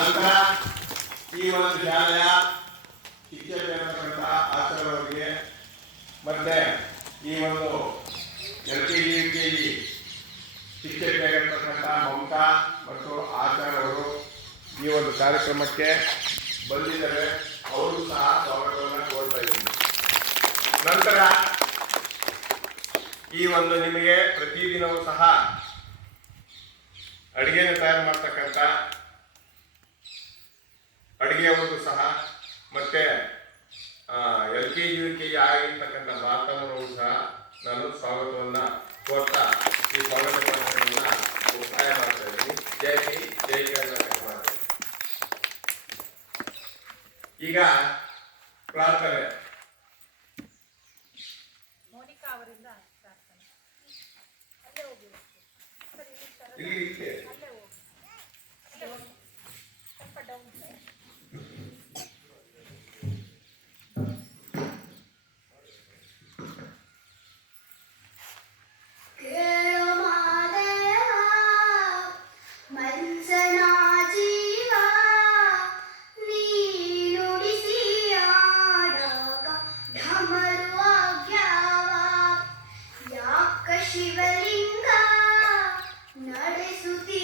ನಂತರ ಈ ಒಂದು ಶಾಲೆಯ ಶಿಕ್ಷಕರಾದಂಥ ಆಚಾರ್ಯವರಿಗೆ ಮತ್ತೆ ಈ ಒಂದು LKG UKG ಶಿಕ್ಷಕರಾಗಿರ್ತಕ್ಕಂಥ ಮಮತಾ ಮತ್ತು ಆಚಾರ್ಯವರು ಈ ಒಂದು ಕಾರ್ಯಕ್ರಮಕ್ಕೆ ಬಂದಿದ್ದಾರೆ. ಅವರು ಸಹ ಸ್ವಾಗತವನ್ನು ಕೋರ್ತಾ ಇದ್ದೀನಿ. ನಂತರ ಈ ಒಂದು ನಿಮಗೆ ಪ್ರತಿದಿನವೂ ಸಹ ಅಡುಗೆನ ತಯಾರು ಮಾಡ್ತಕ್ಕಂಥ ಅಡುಗೆಯವರು ಸಹ ಮತ್ತೆ LKG UKG ಆಗಿರ್ತಕ್ಕಂಥ ಮಾತನ್ನು ಸಹ ನಾನು ಸ್ವಾಗತವನ್ನು ಕೋರ್ತಾ ಈ ಸ್ವಾಗತ ಭಾಷಣವನ್ನು ಮುಕ್ತಾಯ ಮಾಡ್ತಾ ಇದ್ದೀನಿ. ಜೈ ಹಿಂದ್, ಜೈ ಕರ್ನಾಟಕ ಮಾತೆ. ಈಗ ಪ್ರಾರ್ಥನೆ ಇಲ್ಲಿ ಶಿವಲಿಂಗ ನಡೆಸುತ್ತಿ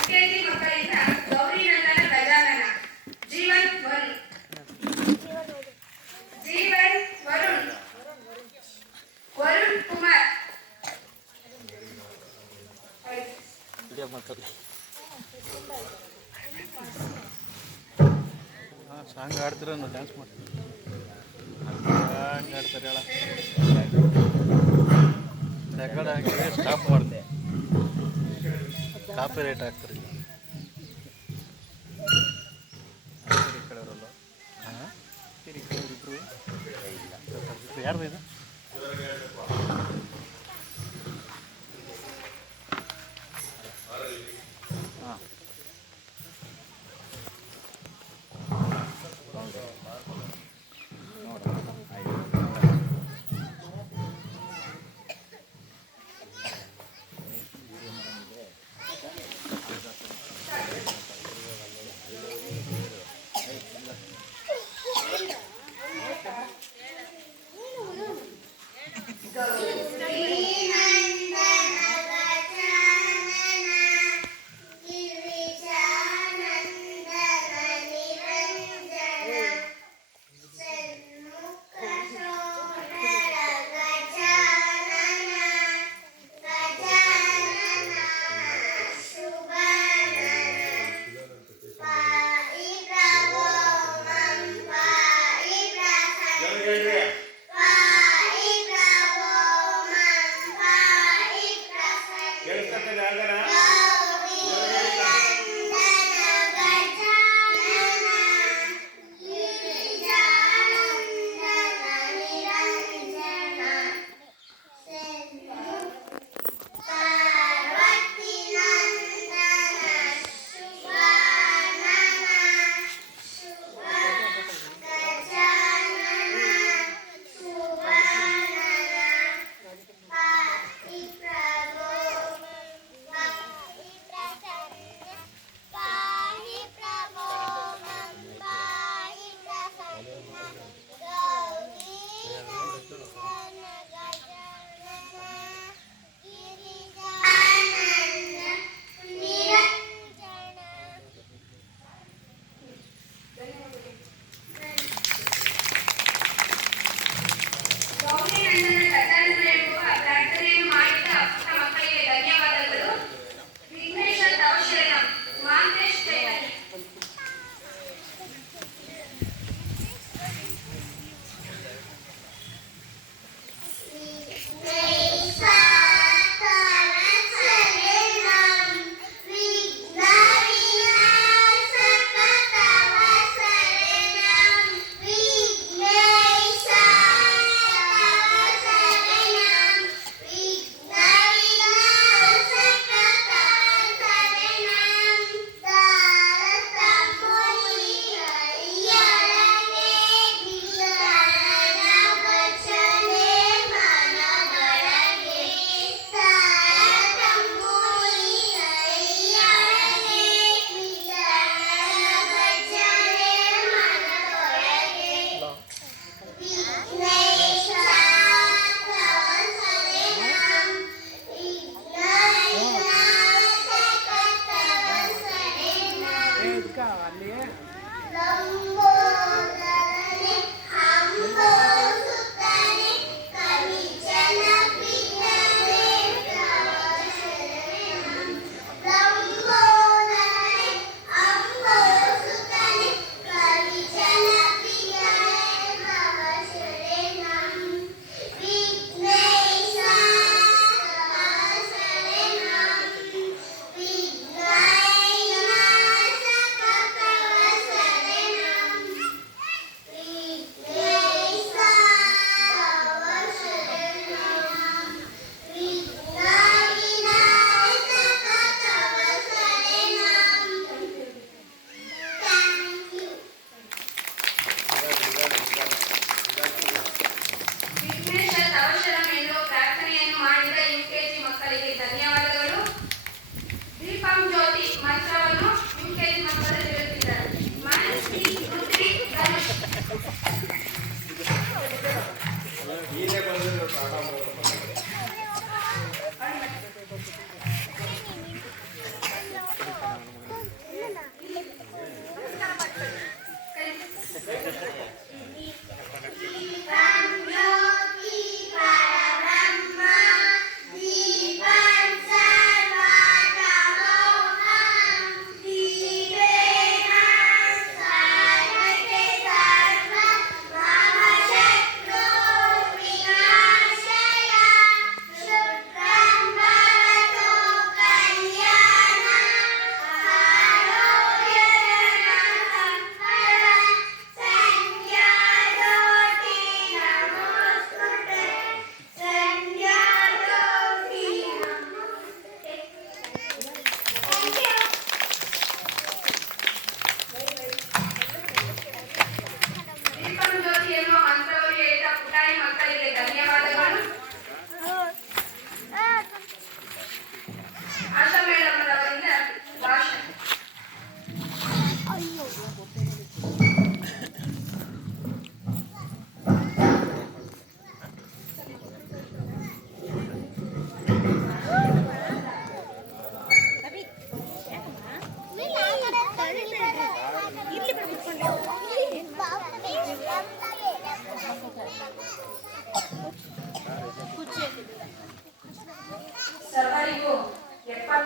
ಎಲ್ಕೆಜಿ ಮಕ್ಕಳಿಂದ ಗೌರಿ ನಂದನ ಗಜಾನನ, ಜೀವನ್ ವರುಣ್, ವರುಣ್ ಕುಮಾರ್, ಸಾಂಗ್ ಆಡ್ತೀರ ಡ್ಯಾನ್ಸ್ ಮಾಡ್ತೀವಿ ಆಡ್ತಾರೆ ಹೇಳ ರೆಕಾರ್ಡ್ ಹಾಕಿದ್ರೆ ಸ್ಟಾಪ್ ಮಾಡಿದೆ ಕಾಪಿ ರೇಟ್ ಹಾಕ್ತಾರೆ ಕಡೆಯವರಲ್ಲ ಹಾಂ ಇಬ್ಬರು ಯಾರ್ದು ಇದು ಹಾಂ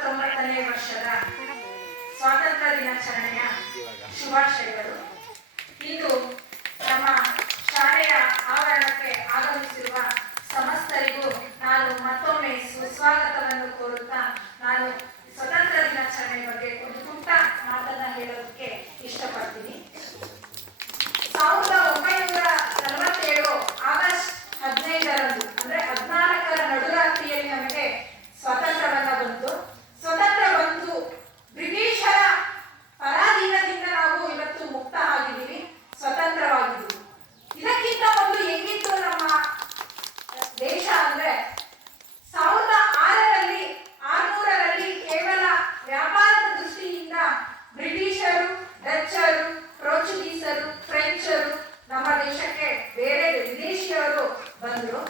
69ನೇ ವರ್ಷದ ಸ್ವಾತಂತ್ರ್ಯ ದಿನಾಚರಣೆಯ ಶುಭಾಶಯಗಳು. ಇಂದು ನಮ್ಮ ಶಾಲೆಯ ಆವರಣಕ್ಕೆ ಆಗಮಿಸಿರುವ ಸಮಸ್ತರಿಗೂ ನಾನು ಮತ್ತೊಮ್ಮೆ ಸುಸ್ವಾಗತವನ್ನು ಕೋರುತ್ತಾ ನಾನು ಸ್ವತಂತ್ರ ದಿನಾಚರಣೆ ಬಗ್ಗೆ ಒಂದು ಪುಟ್ಟ ಮಾತನ್ನ ಹೇಳೋದಕ್ಕೆ ಇಷ್ಟಪಡ್ತೀನಿ. 1947 ಆಗಸ್ಟ್ 15ರಂದು ಅಂದ್ರೆ 14ರ ನಡುರಾತ್ರಿಯಲ್ಲಿ ನಮಗೆ ಸ್ವಾತಂತ್ರ್ಯವನ್ನ ಬಂತು. ಸ್ವತಂತ್ರ ಬಂದು ಬ್ರಿಟಿಷರ ಪರಾಧೀನದಿಂದ ನಾವು ಇವತ್ತು ಮುಕ್ತ ಆಗಿದ್ದೀವಿ, ಸ್ವತಂತ್ರವಾಗಿದ್ದೀವಿ. ಇದಕ್ಕಿಂತ ಮೊದಲು ಹೆಂಗಿತ್ತು ನಮ್ಮ ದೇಶ ಅಂದ್ರೆ 1600ರಲ್ಲಿ ಕೇವಲ ವ್ಯಾಪಾರದ ದೃಷ್ಟಿಯಿಂದ ಬ್ರಿಟಿಷರು, ಡಚ್ಚರು, ಪೋರ್ಚುಗೀಸರು, ಫ್ರೆಂಚರು ನಮ್ಮ ದೇಶಕ್ಕೆ ಬೇರೆ ವಿದೇಶಿಯವರು ಬಂದರು.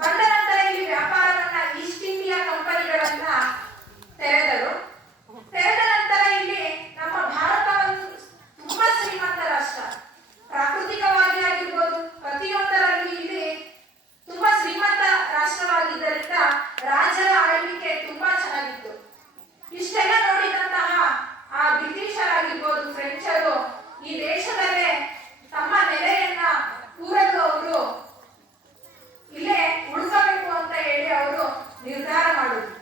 ಬಂದ ನಂತರ ಇಲ್ಲಿ ವ್ಯಾಪಾರವನ್ನ ಈಸ್ಟ್ ಇಂಡಿಯಾ ಕಂಪನಿಗಳನ್ನ ತೆರೆದರು. ತೆರೆದ ನಂತರ ಇಲ್ಲಿ ನಮ್ಮ ಭಾರತವನ್ನು ತುಂಬಾ ಶ್ರೀಮಂತ ರಾಷ್ಟ್ರ, ಪ್ರಾಕೃತಿಕವಾಗಿ ಆಗಿರ್ಬೋದು ಪ್ರತಿಯೊಂದರಲ್ಲೂ ಇಲ್ಲಿ ತುಂಬಾ ಶ್ರೀಮಂತ ರಾಷ್ಟ್ರವಾಗಿದ್ದರಿಂದ ರಾಜರ ಆಳ್ವಿಕೆ ತುಂಬಾ ಚೆನ್ನಾಗಿತ್ತು. ಇಷ್ಟೆಲ್ಲ ನೋಡಿದಂತಹ ಆ ಬ್ರಿಟಿಷರಾಗಿರ್ಬೋದು, ಫ್ರೆಂಚರು ಈ ದೇಶದಲ್ಲೇ ತಮ್ಮ ನೆಲೆಯನ್ನ ಕೂರಲು ಅವರು ಇಲ್ಲೇ ಉಳಿಸಬೇಕು ಅಂತ ಹೇಳಿ ಅವರು ನಿರ್ಧಾರ ಮಾಡಿದ್ರು.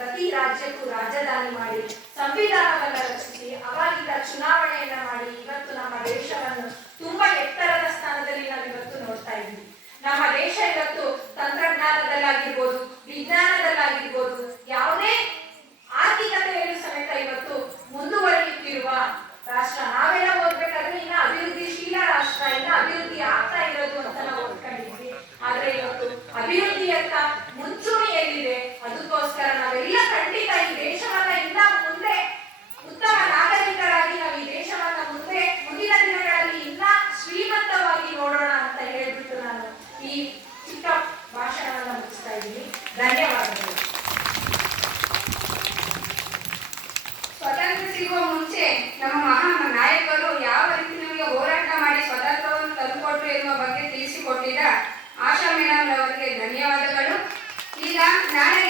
ಪ್ರತಿ ರಾಜ್ಯಕ್ಕೂ ರಾಜಧಾನಿ ಮಾಡಿ ಸಂವಿಧಾನವನ್ನು ರಚಿಸಿ ಅವಾಗಿದ್ದ ಚುನಾವಣೆಯನ್ನ ಮಾಡಿ ಇವತ್ತು ನಮ್ಮ ದೇಶವನ್ನು ತುಂಬಾ ಎತ್ತರದ ಸ್ಥಾನದಲ್ಲಿ ನಾವು ಇವತ್ತು ನೋಡ್ತಾ ಇದ್ದೀವಿ. ನಮ್ಮ ದೇಶ ಇವತ್ತು ತಂತ್ರಜ್ಞಾನದಲ್ಲಾಗಿರ್ಬೋದು, ವಿಜ್ಞಾನದಲ್ಲಾಗಿರ್ಬೋದು, ಯಾವುದೇ ಆರ್ಥಿಕತೆಯಲ್ಲೂ ಸಮೇತ ಇವತ್ತು ಮುಂದುವರಿಯುತ್ತಿರುವ ರಾಷ್ಟ್ರ. ನಾವೆಲ್ಲ ಓದ್ಬೇಕಾದ್ರೆ ಇನ್ನ ಅಭಿವೃದ್ಧಿಶೀಲ ರಾಷ್ಟ್ರ, ಇನ್ನ ಅಭಿವೃದ್ಧಿ ಆಗ್ತಾ ಇರೋದು ಅಂತ ನಾವು ಓದ್ಕೊಂಡಿದ್ವಿ. ಆದ್ರೆ ಇವತ್ತು ಅಭಿವೃದ್ಧಿಯತ್ತ ಮುಂಚೂಣಿಯಲ್ಲಿದೆ. ಅದಕ್ಕೋಸ್ಕರ ನಾವೆಲ್ಲ ಖಂಡಿತ ಈ ದೇಶವನ್ನ ಇನ್ನ ಮುಂದೆ ಉತ್ತಮ ನಾಗರಿಕರಾಗಿ ನಾವು ಈ ದೇಶವನ್ನ ಮುಂದಿನ ದಿನಗಳಲ್ಲಿ ಇನ್ನ ಶ್ರೀಮಂತವಾಗಿ ನೋಡೋಣ ಅಂತ ಹೇಳ್ಬಿಟ್ಟು ನಾನು ಈ ಚಿಕ್ಕ ಭಾಷಣವನ್ನ ಮುಗಿಸ್ತಾ ಇದ್ದೀನಿ. ಧನ್ಯವಾದಗಳು. ಸ್ವತಂತ್ರ ಸಿಗುವ ಮುಂಚೆ ನಮ್ಮ ಮಹಾನ್ ನಾಯಕರು ಯಾವ ರೀತಿ ನಮಗೆ ಹೋರಾಟ ಮಾಡಿ ಸ್ವತಂತ್ರವನ್ನು ತಂದುಕೊಟ್ರು ಎನ್ನುವ ಬಗ್ಗೆ ತಿಳಿಸಿಕೊಟ್ಟಿದ್ದ ಆಶಾ ಮೇಡಮ್ ಅವರಿಗೆ ಧನ್ಯವಾದಗಳು. ಈಗ ನಾಳೆ